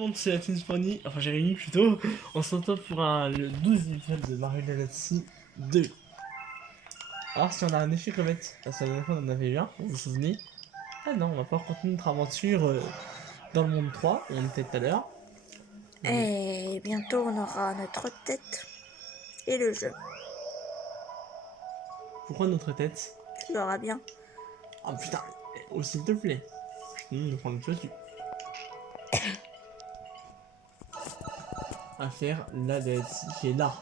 Monde, c'est la Team Spawny, enfin Jérémy plutôt. On se retrouve pour le 12e épisode de Mario Galaxy 2. Alors si on a un effet comète, parce que la dernière fois on en avait eu un, vous vous souvenez? Ah non, on va pouvoir continuer notre aventure dans le monde 3, où on était tout à l'heure. Et bientôt on aura notre tête et le jeu. Pourquoi notre tête? Tu verras bien. Ah putain, oh s'il te plaît. On prend le dessus. À faire la Galaxy qui est là.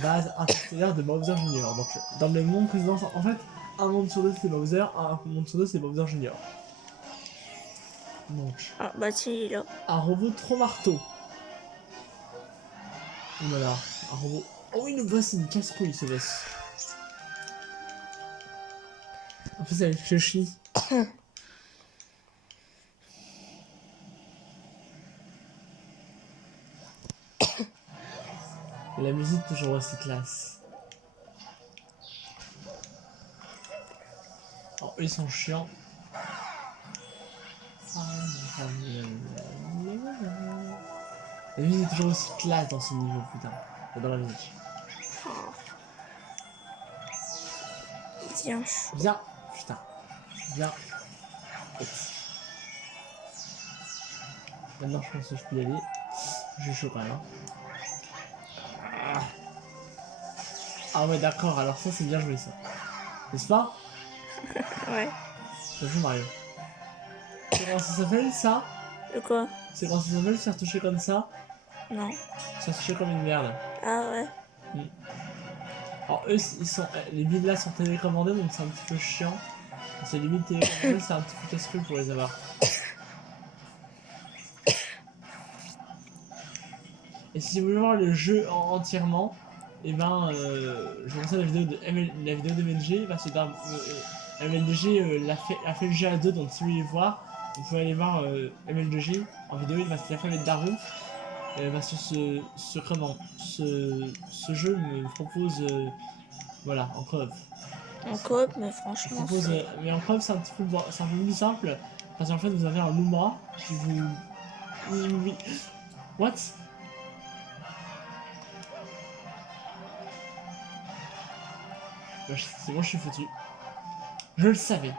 Base interstellaire de Bowser Junior. Donc dans le monde précédent, en fait, un monde sur deux c'est Bowser, un monde sur deux c'est Bowser Junior. Donc, Ah bah si, il est là. un robot trop marteau. Voilà, un robot. Oh oui, le boss, c'est une casse-couille ce boss. En fait, ça réfléchit. La musique toujours aussi classe. Alors, eux, ils sont chiants. La musique est toujours aussi classe dans ce niveau, putain. J'adore la musique. Tiens. Viens, putain. Viens. Maintenant, je pense que je peux y aller. J'ai chaud quand même. Hein. Ah ouais, d'accord, alors ça, c'est bien joué, ça. N'est-ce pas? Ouais. Ça joue Mario. C'est comment ça s'appelle, ça? De quoi? C'est comment ça s'appelle, se faire toucher comme ça? Non. Se faire toucher comme une merde. Ah ouais. Alors eux, ils sont, les billes là sont télécommandées, donc c'est un petit peu chiant. Parce que les billes télécommandées, c'est un petit peu casse-couille pour les avoir. Et si vous voulez voir le jeu entièrement, et ben, je vous conseille la vidéo de MLG, parce que dans, MLG a fait le jeu à deux, donc si vous voulez voir, vous pouvez aller voir MLG en vidéo, parce qu'il a fait avec Daru. Parce que ce jeu me propose, voilà, en coop. En coop, mais franchement, Propose, mais en preuve c'est un petit peu plus simple parce qu'en fait vous avez un Luma qui vous. What? Bah, c'est bon, je suis foutu. Je le savais.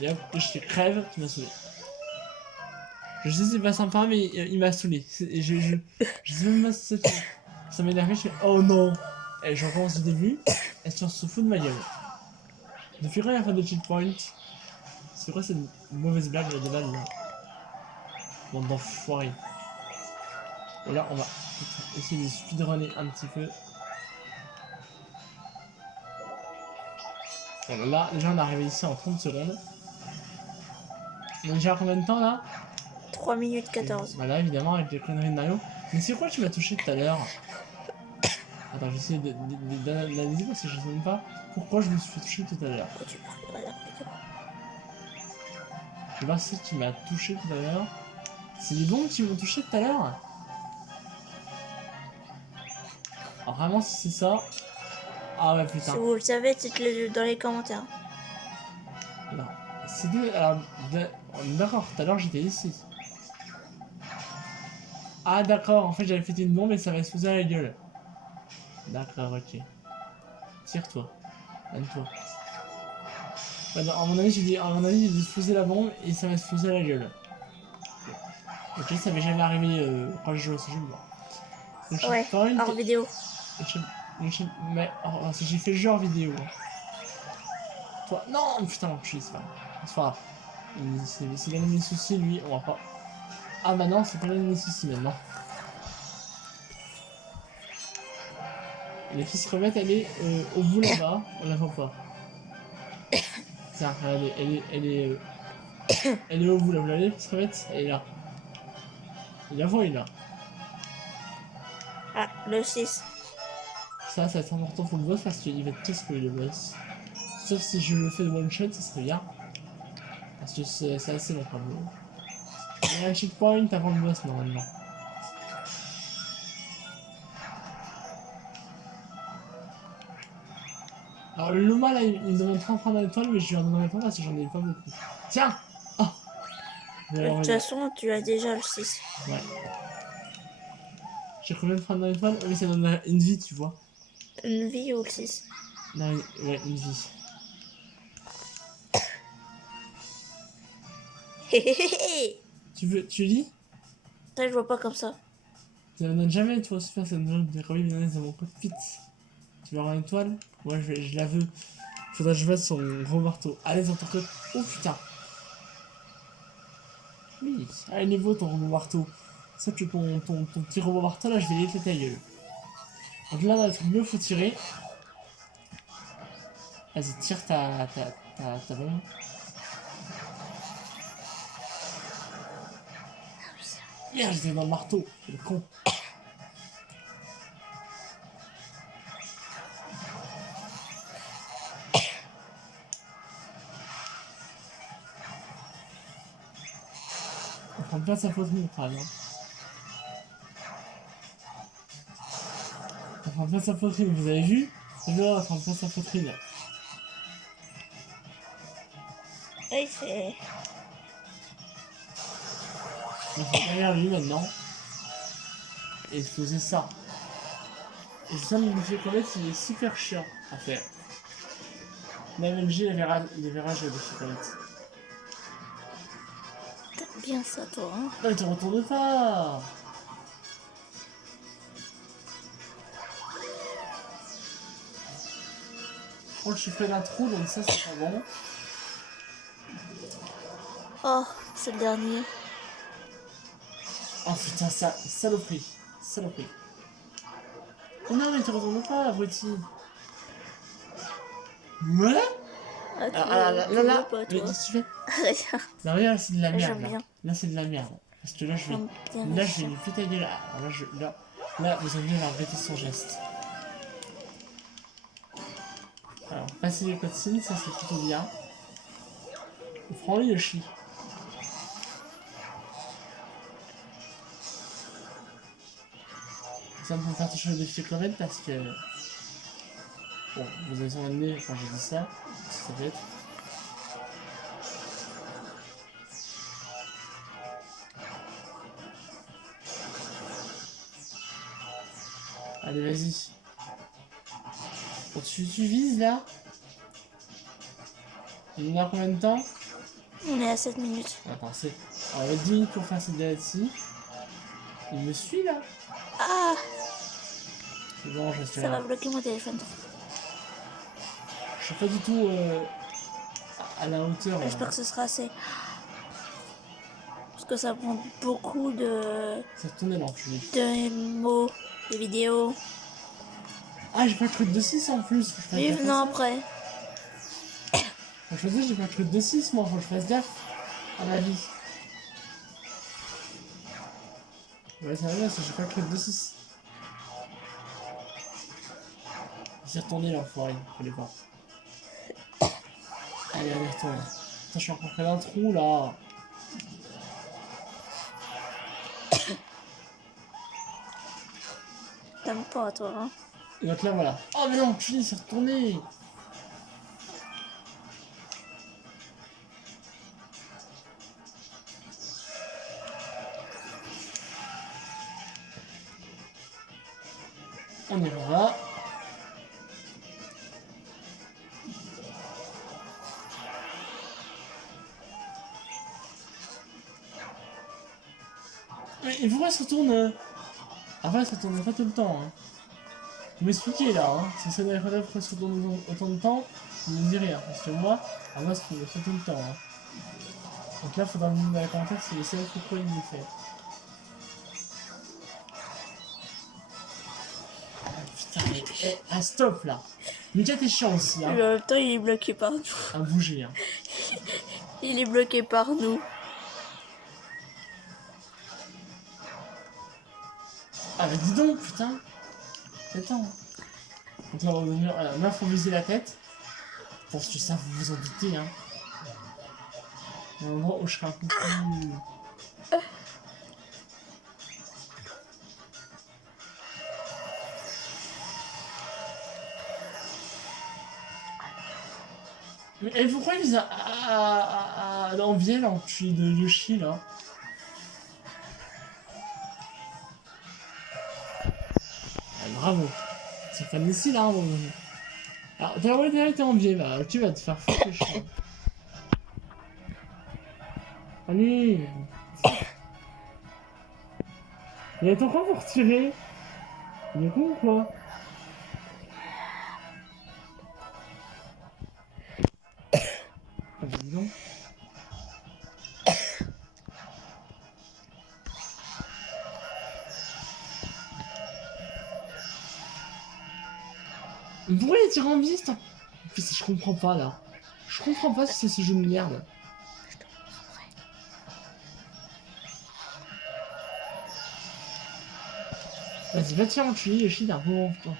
Et hop, je te crève, tu m'as saoulé. Je sais c'est pas sympa mais il m'a saoulé. Je sais même pas si c'est fait. Ça m'a énervé, je fais oh non. Et je recommence au début, et tu se fout de ma gueule. Depuis quand il y a pas de checkpoint? C'est quoi cette mauvaise blague de là? Bande d'enfoirés. Et là, on va essayer de speedrunner un petit peu. Bon, là, déjà, on est arrivé ici en 30 secondes. On est déjà à combien de temps là? 3 minutes 14. Voilà, évidemment, avec les conneries de Mario. Mais c'est quoi tu m'as touché tout à l'heure? Attends, j'essaie d'analyser parce que je sais même pas pourquoi je me suis fait toucher tout à l'heure. Je vais voir si tu m'as touché tout à l'heure. C'est les bombes qui m'ont touché tout à l'heure? Alors, vraiment, si c'est ça. Ah ouais, putain. Si vous le savez, dites-le dans les commentaires. Non. C'était. Alors, d'accord, tout à l'heure j'étais ici. Ah d'accord, en fait j'avais fait une bombe et ça va exploser à la gueule. D'accord, ok. Tire-toi. Donne-toi. Ouais, non, à mon avis, j'ai dit exploser la bombe et ça va exploser à la gueule. Ok, ça m'est jamais arrivé quand je joue à ce jeu. Ouais, hors vidéo. Mais oh, j'ai fait le jeu en vidéo. Toi, non, putain, l'enculé, c'est pas grave. C'est pas grave. C'est l'un de mes soucis, lui, on va pas. Ah, maintenant, c'est pas l'un de mes soucis maintenant. Les fils crevettes, elle est au bout là-bas, on la voit pas. Tiens, elle est au bout là, vous l'avez, fils crevette? Elle est là. Il la voit, il est là. Ah, le 6. Ça va être important pour le boss parce qu'il va être casse-couille le boss. Sauf si je le fais de one shot, ça serait bien. Parce que c'est assez long quand même. Il y a un checkpoint avant le boss normalement. Alors le Luma là, il me demande 33 d'étoiles, mais je lui en donnerai pas parce que j'en ai pas beaucoup. Tiens! Oh! Je vais De toute l'envoyer. façon, tu as déjà le 6. Ouais. J'ai combien de points dans l'étoile? Oui, ça donne une vie, tu vois. Une vie ou le 6. Non, ouais, une vie. Hé hé hé hé. Tu lis? Ça, je vois pas comme ça. Tu ne donnes jamais, toi, super, ça me donne des revues mayonnaise dans mon cockpit. Tu veux avoir une étoile? Ouais, je la veux. Faudra que je fasse son gros marteau. Allez, dans ton cockpit. Oh putain! Oui, ah, il est beau ton robot marteau. Ça que ton petit robot marteau là, je vais l'éclater ta gueule. Donc là, dans le truc bleu, faut tirer. Vas-y, tire ta bombe. Merde, j'étais dans le marteau, le con. On prend pas de sa poitrine, le crâne. Hein. On prend pas de sa poitrine, vous avez vu? C'est là, on prend pas de sa poitrine. Oui, c'est. Il faut derrière lui maintenant. Et exploser ça. Et ça, le défi comète, il est super chiant à faire. La MLG, les virages de défi comète. T'aimes bien ça, toi, hein? Non, mais te retourne pas! Oh, je suis fait d'un trou, donc ça, c'est pas bon. Oh, c'est le dernier. Oh putain, ça, saloperie. Saloperie. Oh non, mais te retourne pas, abruti. Ouais? Ah, tu Alors, veux, là, tu là, veux là, pas, mais toi? qu'est-ce que tu fais? Rien. Non, regarde, c'est de la merde, J'aime là. bien. Là, c'est de la merde. Parce que là, je vais... J'aime bien Là, les je vais chiens. lui péter la gueule. Alors là, vous avez bien répéter son geste. Alors, passer les cutscenes, ça, c'est plutôt bien. Prends-lui le chi. Ça me faire toucher le défi quand même parce que... Bon, vous avez son amené quand j'ai dit ça. Ça peut être... Allez, vas-y. Bon, tu vises, là? Il y en a combien de temps? On est à 7 minutes. Attends, c'est... On va 10 minutes pour faire cette galaxie. Il me suit, là? Ah, C'est bon, je suis ça va là. bloquer mon téléphone. Je suis pas du tout à la hauteur. J'espère que ce sera assez. Parce que ça prend beaucoup Ça tournait l'enculé. de mots, de vidéos. Ah, j'ai pas le truc de 6 en plus. Faut que je fasse Vive gaffe à non ça. après. Faut que je fasse, j'ai pas le truc de 6 moi. Faut que je fasse gaffe à ma vie. Ouais, ça va bien, parce que j'ai pas le truc de 6. Il s'est retourné l'enfoiré. Fallait pas. Allez, allez, retourne. Putain, je suis encore près d'un trou là. T'aimes pas, toi, hein? Et donc là, voilà. Oh, mais non, il s'est retourné. On y va. Mais et pourquoi il se retourne Après, ça tourne pas tout le temps. Hein. Vous m'expliquez là, hein. Si ça n'avait pas pourquoi ça tourne autant de temps, vous me direz rien. Parce que moi, à moi, ça tourne pas tout le temps. Hein. Donc là, faudra me dire dans les commentaires si vous savez pourquoi il le fait. Ah, putain, mais ah, stop là. Mika, t'es chiant aussi, hein. Mais en même temps, il est bloqué par nous. À bouger, hein. Il est bloqué par nous. Ah, mais dis donc, putain. Attends. Donc là, on va venir. Là, faut viser la tête. Je pense que ça, vous vous en doutez, hein. Un endroit où je serai un peu plus. Mais et pourquoi il vise envier l'enculé de Yoshi là. Ah, bravo. C'est fan ici là. Alors, t'as été envié là. Tu vas te faire foutre le chien. Allez. Il est encore pour tirer. Il est con ou quoi? Ah bah dis donc. Pourquoi il tire en vie, ça? Je comprends pas là. Je comprends pas si c'est ce jeu de merde. Vas-y, va te faire enculer, Yoshi, t'as un peu putain.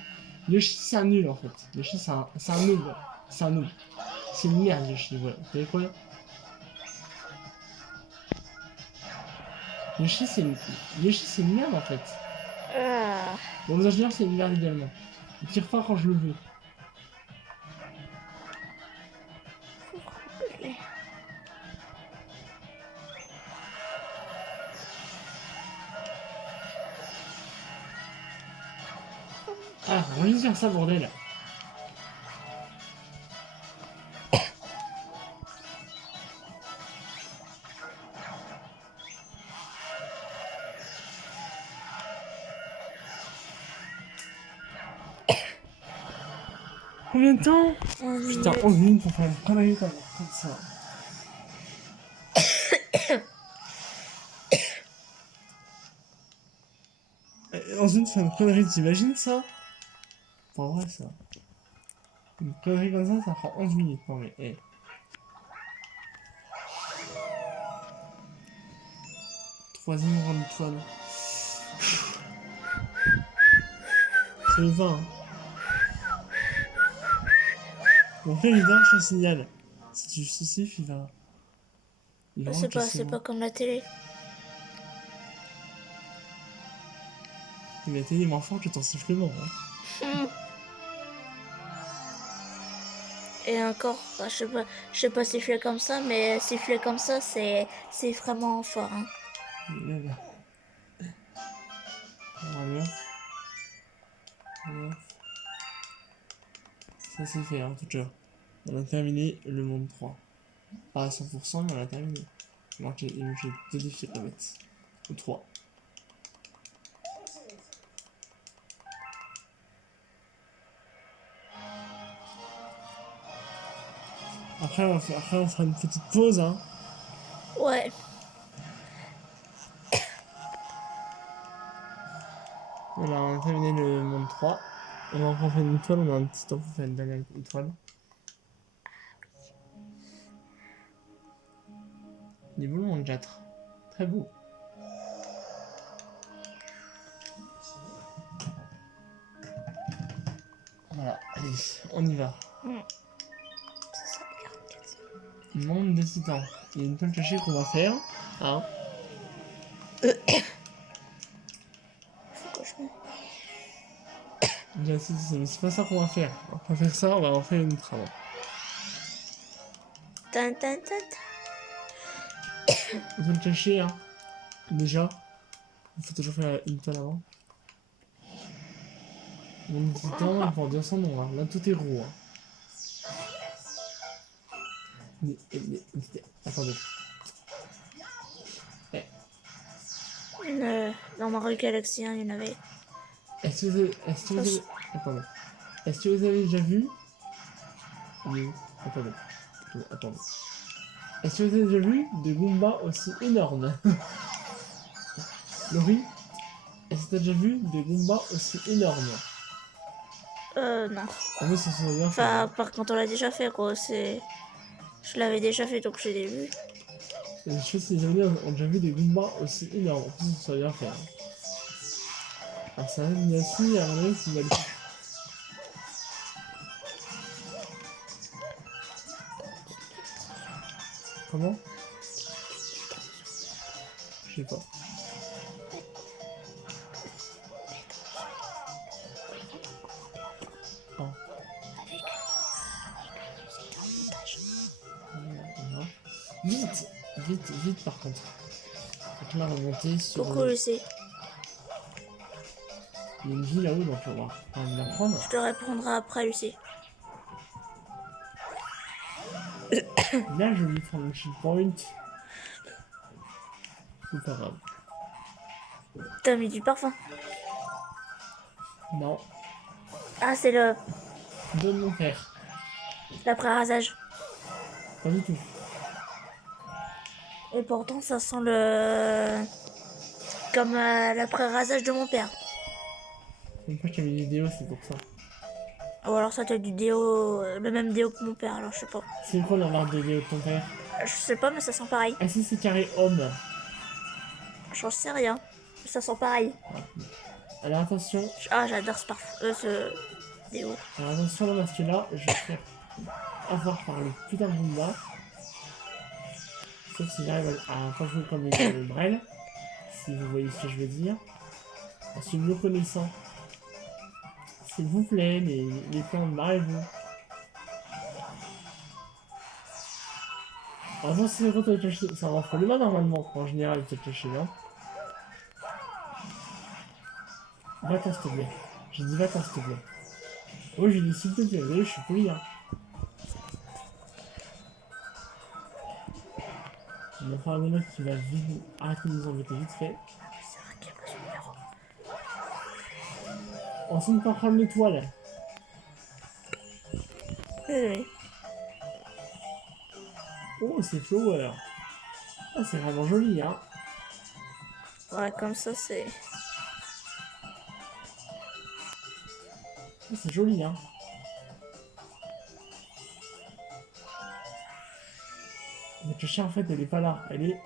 Yoshi, c'est un nul en fait. Yoshi, c'est un noob. C'est un noob. C'est une merde, Yoshi, voilà. Vous savez quoi? Yoshi, c'est une merde en fait. Ah. Bon, vous ingénieurs, c'est une merde également. Il tire pas quand je le veux. Ah, on va juste faire ça, bordel. Combien de temps? Putain, 11 minutes pour faire une connerie comme ça. Ensuite, faire une connerie, t'imagines ça? Pas vrai ça. Une connerie comme ça prend 11 minutes. Non mais, hey. Troisième grande étoile. C'est le 20. Hein. Mon frère il dort, je te signale. Si tu siffles, il va. C'est pas comme la télé. Il a été moins fort que ton sifflement. Hein. Et encore, bah, je sais pas siffler comme ça, mais siffler comme ça, c'est vraiment fort. Hein. Là. Voilà. Voilà. Ça c'est fait, en tout cas. On a terminé le monde 3. Pas à 100%, mais on a terminé. Alors j'ai 2 défis à mettre. Ou 3. Après on fera une petite pause, hein. Ouais. Voilà, on a terminé le monde 3. On va encore faire une étoile, on a un petit temps pour faire une dernière étoile. Il est beau le monde 4. Très beau. Voilà, allez, on y va. C'est ça, 44. Monde de titans. Il y a une étoile cachée qu'on va faire. Hein. Faut que je me... C'est pas ça qu'on va faire. On va faire ça, on va en faire une autre avant. Tan, tan, tan. Étoile cachée, hein. Déjà. Il faut toujours faire une étoile avant. Monde de titans, il faut en dire son nom. Hein. Là, tout est roux. Hein. Attendez. Dans Mario Galaxy 1, il y en avait. Est-ce que vous avez... Attendez. Est-ce que vous avez déjà vu... Oui. Attendez. Attendez. Est-ce que vous avez déjà vu des Goombas aussi énormes? Laurie, est-ce que tu as déjà vu des Goombas aussi énormes? Non. En fait, ça serait bien fait. Enfin, par contre, on l'a déjà fait, quoi. C'est... Je l'avais déjà fait, donc je l'ai vu. Et je sais si les amis ont déjà vu des Goombas aussi énormes. En plus, ça serait bien fait. Hein. Alors, ça va être Niassi, à mon avis, c'est magnifique. Comment? Je sais pas. Vite, vite, vite par contre. Donc là, on va monter sur... Coucou Lucie. Il y a une vie là-haut, donc on va la prendre. Je te répondrai après Lucie. Là, je vais prendre le shield point. C'est pas grave. T'as mis du parfum. Non, Ah, c'est le de mon père. l'après-rasage. Pas du tout. Et pourtant, ça sent le... Comme l'après-rasage de mon père. Une fois que j'ai mis des vidéos, c'est pour ça. Ou alors ça t'as du déo... le même déo que mon père, alors je sais pas. C'est quoi la marque de vidéo de ton père? Je sais pas, mais ça sent pareil. Ah si, c'est carré homme. J'en sais rien. Mais ça sent pareil. Alors attention, Ah, j'adore ce parfum. Ce déo. alors attention là, parce que là, je vais faire avoir par le putain de Bumba. Sauf si j'arrive à pas jouer comme le Brel. Si vous voyez ce que je veux dire. En suis mieux connaissant. S'il vous plaît, les plans de marrez-vous. Avant, si c'est quand t'as caché, ça va faire le mal normalement. En général, t'as caché là. Va-t'en, s'il te plaît. J'ai dit va-t'en, s'il te plaît. Oh, j'ai dit s'il te plaît, vous voyez, je suis poli, hein. On va faire un mec qui va vite arrêter de nous embêter vite fait. C'est vrai qu'il n'y a pas son numéro. Ensuite, on va prendre l'étoile. Oui. Oh, c'est flower. Ah, c'est vraiment joli, hein. Ouais, comme ça, c'est... Ah, c'est joli, hein. Mais le chien, en fait, elle est pas là. Elle est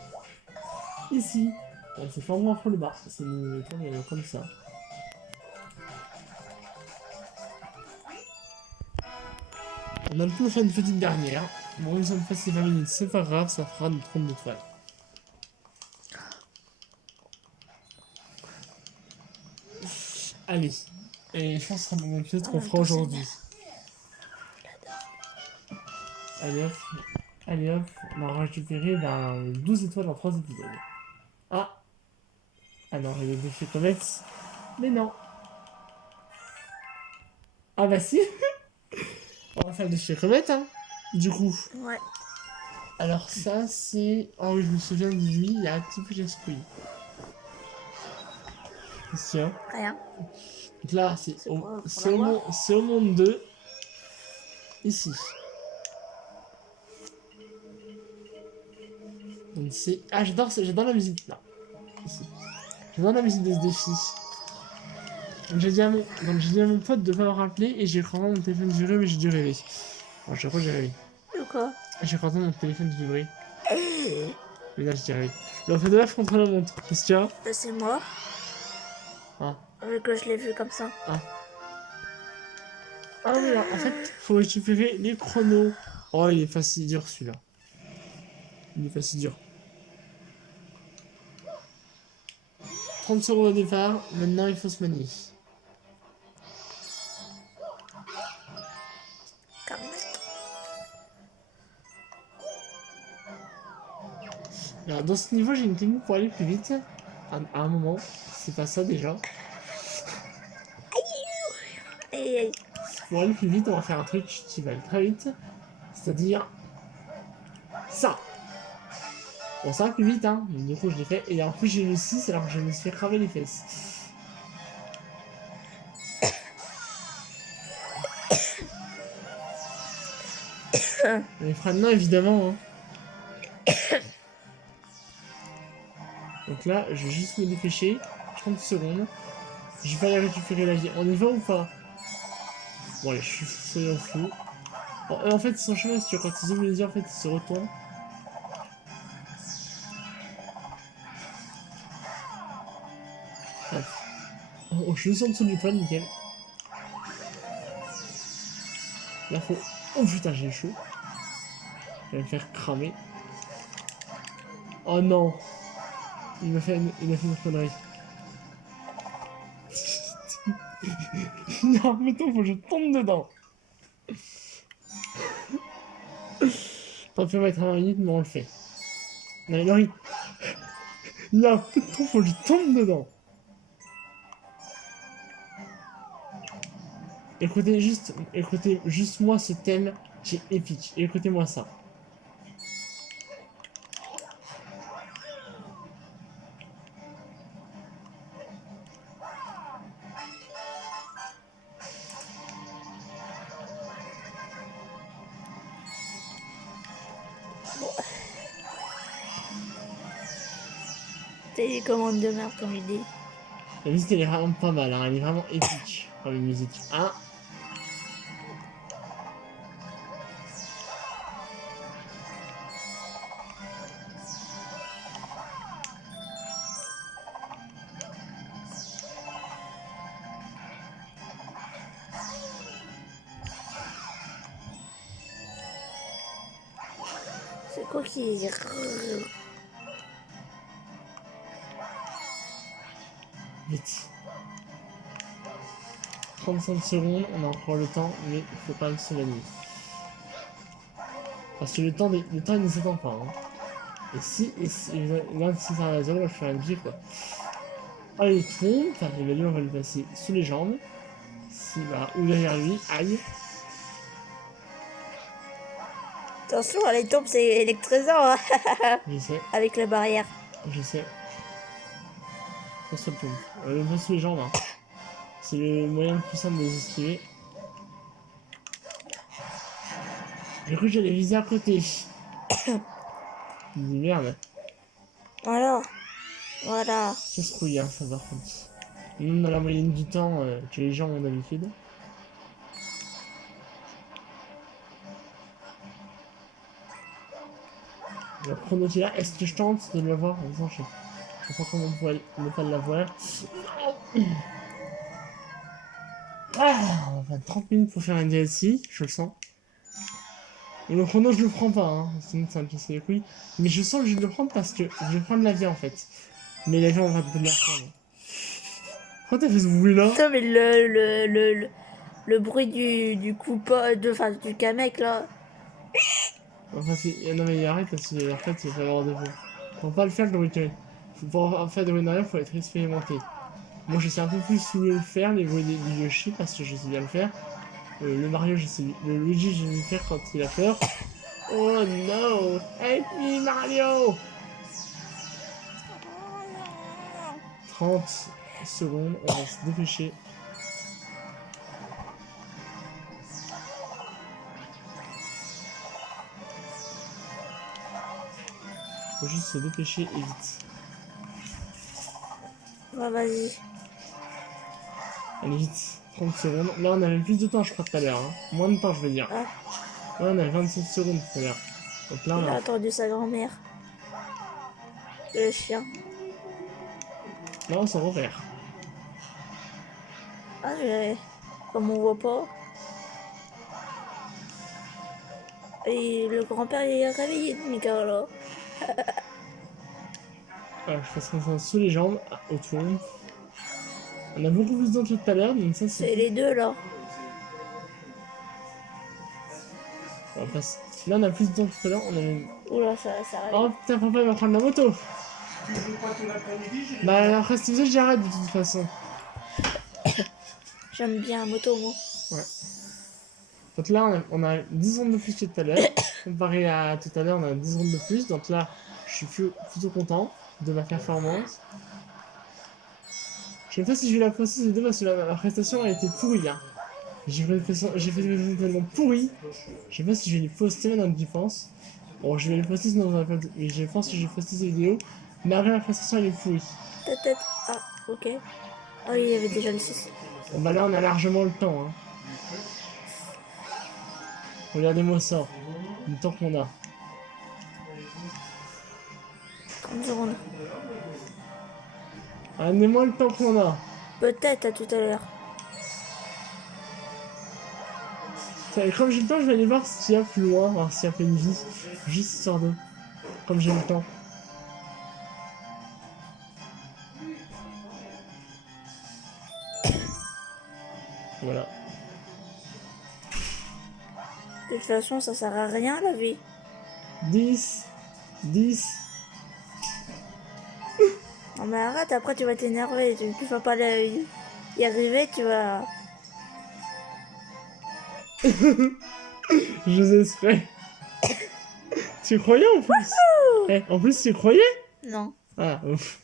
ici. Elle s'est formée entre le bas. C'est une étoile comme ça. On a le coup de faire une petite dernière. Bon, ils ont passé 20 minutes, c'est pas grave, ça fera notre trompe d'étoiles. Allez. Et je pense que ce sera mon épisode qu'on fera aujourd'hui. Allez hop. Allez hop. On a récupéré 12 étoiles en 3 épisodes. Ah. Ah non, il y a des défis connexes. Mais non. Ah bah si. On va faire le défi comète, hein. Du coup. Ouais. Alors ça c'est... Oh oui, je me souviens de lui, il y a un petit peu d'esprit. Tiens. Rien. Donc là, c'est C'est au, quoi, pour c'est la au, voir monde- c'est au monde 2. Ici. Donc c'est... Ah, j'adore la musique. Non. Ici. J'adore la musique de ce défi. Donc j'ai dit à mon pote de pas me rappeler et j'ai craqué mon téléphone vibré, mais j'ai dû rêver. Bon, je crois que j'ai rêvé. Ou quoi? J'ai craqué mon téléphone vibré. Mais là, j'ai rêvé. Mais on fait de la contre la montre. Qu'est-ce qu'il y a? C'est moi. Ah. Vu que je l'ai vu comme ça. Ah oui, alors, en fait, faut récupérer les chronos. Oh, il est facile dur celui-là. Il est facile dur. 30 secondes au départ, maintenant il faut se manier. Comme... Alors, dans ce niveau, j'ai une technique pour aller plus vite. À un moment, c'est pas ça déjà. Et... Pour aller plus vite, on va faire un truc qui va aller très vite. C'est-à-dire... ça. Bon, ça va plus vite, hein. Mais du coup, je l'ai fait. Et en plus, j'ai eu le 6 alors que je me suis fait cramer les fesses. Les freins, non, évidemment, hein. Donc là, je vais juste me dépêcher. 30 secondes. Je vais aller récupérer la vie. On y va ou pas? Bon, allez, je suis soyons fous. En fait, son chemin, si tu quand ils ouvrent les yeux, en fait, ils se retournent. Bref. Oh, je suis juste en dessous du toit, nickel. Là, faut... Oh putain, j'ai chaud. Je vais me faire cramer. Oh non. Il a fait une connerie. Non, mais attends, faut que je tombe dedans. Tant pis, on va être à 20 minutes, mais on le fait. Non, mais Laurie, il y a un peu de trou, faut que je tombe dedans. Écoutez juste moi ce thème qui est épique. Écoutez-moi ça. Télécommande de merde, comme il dit. La musique elle est vraiment pas mal, hein. Elle est vraiment épique comme musique. Hein. C'est quoi qui... Vite. 35 secondes, on a encore le temps, mais il faut quand même se la nuit. Parce que le temps il ne s'attend pas. Hein. Et si là, si ça va zéro, je fais un G quoi. Allez, tronc, enfin, on va le passer sous les jambes. Si, bah, ou derrière lui, aïe. Attention, elle tombe, c'est électrisant, hein. Je sais, Avec la barrière. je sais. Ça se tombe. Le passe sous les jambes, hein. C'est le moyen le plus simple de les esquiver. J'ai cru que j'allais viser à côté. Je me dis merde. Voilà. Voilà. Ça se couille, hein, ça par contre. Même dans la moyenne du temps que les gens ont d'habitude. Le chrono qui est là, est-ce que je tente de l'avoir en disant je sais pas comment on pourrait ne pas l'avoir. Ah, on va faire 30 minutes pour faire un DLC, je le sens. Et le chrono je le prends pas, hein, sinon ça va me casser les couilles. Mais je sens que je vais le prendre parce que je vais prendre l'avion en fait. Mais l'avion on va te le prendre. Pourquoi t'as fait ce bruit là? Putain, mais le bruit du coupa, enfin, du Kamek, là. Enfin, non mais arrête parce que en fait il va falloir des voix. Pour pas le faire, je le retirer. Pour faire des bruits derrière, faut être expérimenté. Moi je sais un peu plus mieux le faire, les bruits du Yoshi parce que je sais bien le faire. Le Mario, le Luigi, je vais le faire quand il a peur. Oh no! Help me Mario! 30 secondes, on va se dépêcher. Faut juste se dépêcher et vite. Bah, vas-y. Allez vite, 30 secondes. Là on avait plus de temps je crois tout à l'heure. Hein. Moins de temps je veux dire. Ah, Là on avait 27 secondes tout à l'heure. Donc là on il a a... attendu sa grand-mère. Le chien. Là on s'en repère. Ah, comme on voit pas. Et le grand-père, il est réveillé de Mika, là. Voilà, je passe comme ça sous les jambes, autour. On a beaucoup plus d'entre tout à l'heure, donc ça C'est c'est... les deux, là. On passe... Là on a plus d'entre tout à l'heure, on avait... Oula, ça Oh arrive. putain, papa il va prendre la moto. Bah après c'est ça j'arrête de toute façon. J'aime bien la moto, moi. Ouais. Donc là on a 10 secondes de plus que tout à l'heure. Comparé à tout à l'heure on a 10 secondes de plus. Donc là je suis plutôt content de ma performance. Je sais pas si je vais la poster ces deux parce que la prestation a été pourrie. Hein. J'ai fait des presentations tellement pourries. Je sais pas si je vais les poster maintenant que j'y pense. Bon je vais les poster sinon mais je pense que je vais poster ces vidéos. Mais après la prestation elle est pourrie. Peut-être. Ah, ok. Ah oui, il y avait déjà le 6. Bon bah là on a largement le temps. Hein. Regardez-moi ça. Le temps qu'on a. 30 secondes. Amenez-moi le temps qu'on a. Peut-être à tout à l'heure. Et comme j'ai le temps, je vais aller voir s'il y a plus loin, voir s'il y a pas une vie. Juste histoire de. Comme j'ai le temps. Voilà. De toute façon, ça sert à rien, la vie. 10, 10, Non mais arrête, après tu vas t'énerver, tu vas pas y arriver, tu vas... Je sais exprès. Tu croyais en plus? Eh, en plus, tu croyais? Non. Ah, ouf.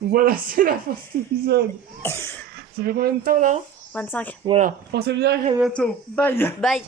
Voilà, c'est la fin de cet épisode. Ça fait combien de temps là? 25. Voilà, pensez bien et à bientôt. Bye! Bye.